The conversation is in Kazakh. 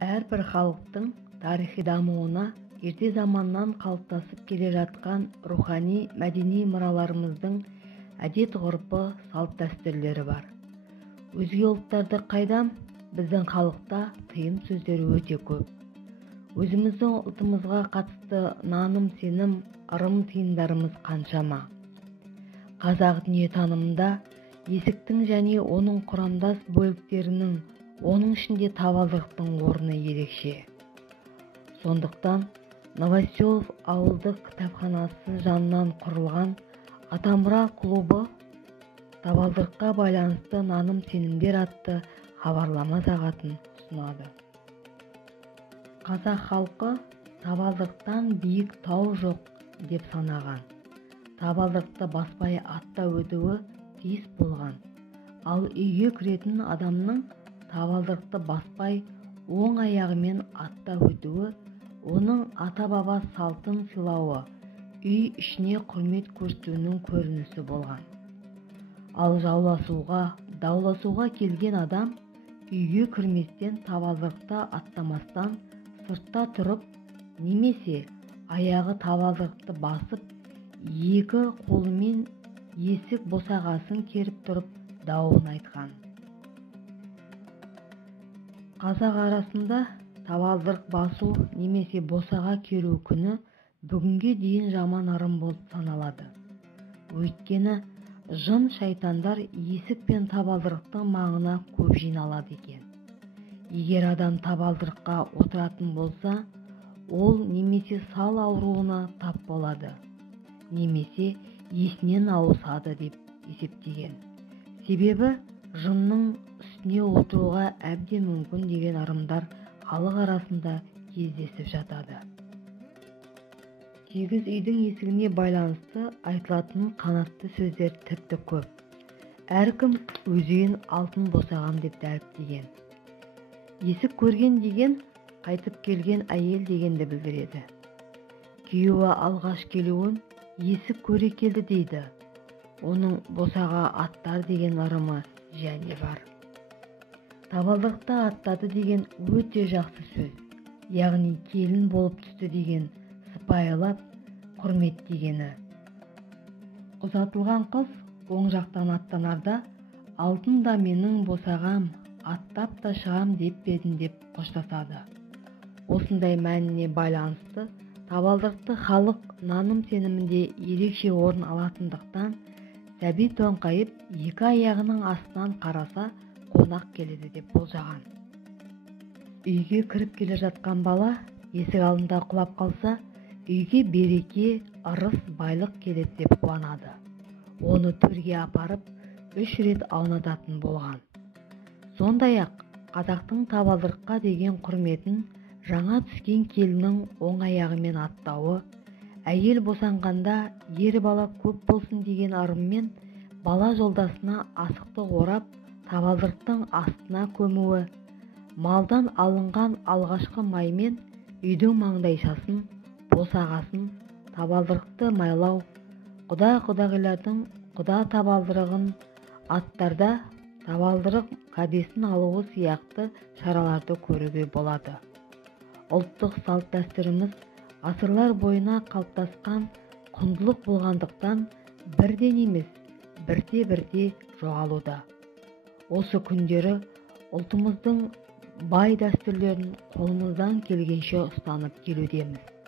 Әрбір халықтың тарихи дамуына ерте заманнан қалыптасып келе жатқан рухани мәдени мұраларымыздың әдет-ғұрпы, салт-дәстүрлері бар. Өзге ұлттарды қайдам, біздің халықта тыйым сөздері өте көп. Өзіміздің ұлтымызға қатысты наным-сенім, ырым-тыйымдарымыз қаншама. Қазақ дүниетанымында есіктің және оның құрамдас бөліктерінің, оның ішінде табалдырықтың орны ерекше. Сондықтан Новоселов ауылдық кітапханасы жанынан құрылған Атамұра клубы табалдырыққа байланысты наным-сенімдер атты хабарлама сағатын ұсынады. Қазақ халқы табалдырықтан биік тау жоқ деп санаған. Табалдырықты баспай аттап өтуі тиіс болған. Ал үйге кіретін адамның табалдырықты баспай оң аяғымен аттап өтуі, оның ата-баба салтын сыйлауы, үй ішіне құрмет көрсетуінің көрінісі болған. Ал жауласуға, дауласуға келген адам үйге кірместен, табалдырықты аттамастан сыртта тұрып, немесе аяғы табалдырықты басып, екі қолымен есік босағасын керіп тұрып дауын айтқан. Қазақ арасында табалдырық басу немесе босаға керу күні бүгінге дейін жаман ырым болып саналады. Өйткені жын-шайтандар есік пен табалдырықтың маңына көп жиналады екен. Егер адам табалдырыққа отыратын болса, ол немесе сал ауруына тап болады, немесе есінен ауысады деп есептеген. Себебі жынның үстіне отыруға әбден мүмкін деген ырымдар халық арасында кездесіп жатады. Сегіз үйдің есігіне байланысты айтылатын қанатты сөздер тіпті көп. Әркім өз үйін алтын босағам деп дәріптеген. Есік көрген деген қайтып келген әйел дегенді білдіреді. Күйеуі алғаш келуін есік көре келді дейді. Оның босаға аттар деген ырымы және бар. Табалдырықты аттады деген өте жақсы сөз. Яғни келін болып түсті деген сыпайылап құрмет дегені. Ұзатылған қыз оң жақтан аттанарда алтын да менің босағам, аттап та шығам деп бедін деп қоштасады. Осындай мәніне байланысты табалдырықты халық наным-сенімінде ерекше орын алатындықтан, сәби тоңқайып екі аяғының астынан қараса қонақ келеді деп болжаған. Үйге кіріп келе жатқан бала есік алдында құлап қалса, үйге береке, ырыс, байлық келеді деп қуанады. Оны төрге апарып 3 рет аунататын болған. Сондай-ақ қазақтың табалдырыққа деген құрметін жаңа түскен келіннің оң аяғымен аттауы, әйел босанғанда ер бала көп болсын деген ырыммен бала жолдасына асықтық орап табалдырықтың астына көмуі, малдан алынған алғашқы маймен үйдің маңдайшасын, босағасын, табалдырықты майлау, құда-құдағилардың құда табалдырығын, аттарда табалдырық кәдесін алуы сияқты шараларды көруге болады. Ұлттық салт-дәстүріміз ғасырлар бойына қалыптасқан құндылық болғандықтан бірден емес, бірте-бірте жоғалуда. Осы күндері ұлтымыздың бай дәстүрлерін қолымыздан келгенше ұстанып келудеміз.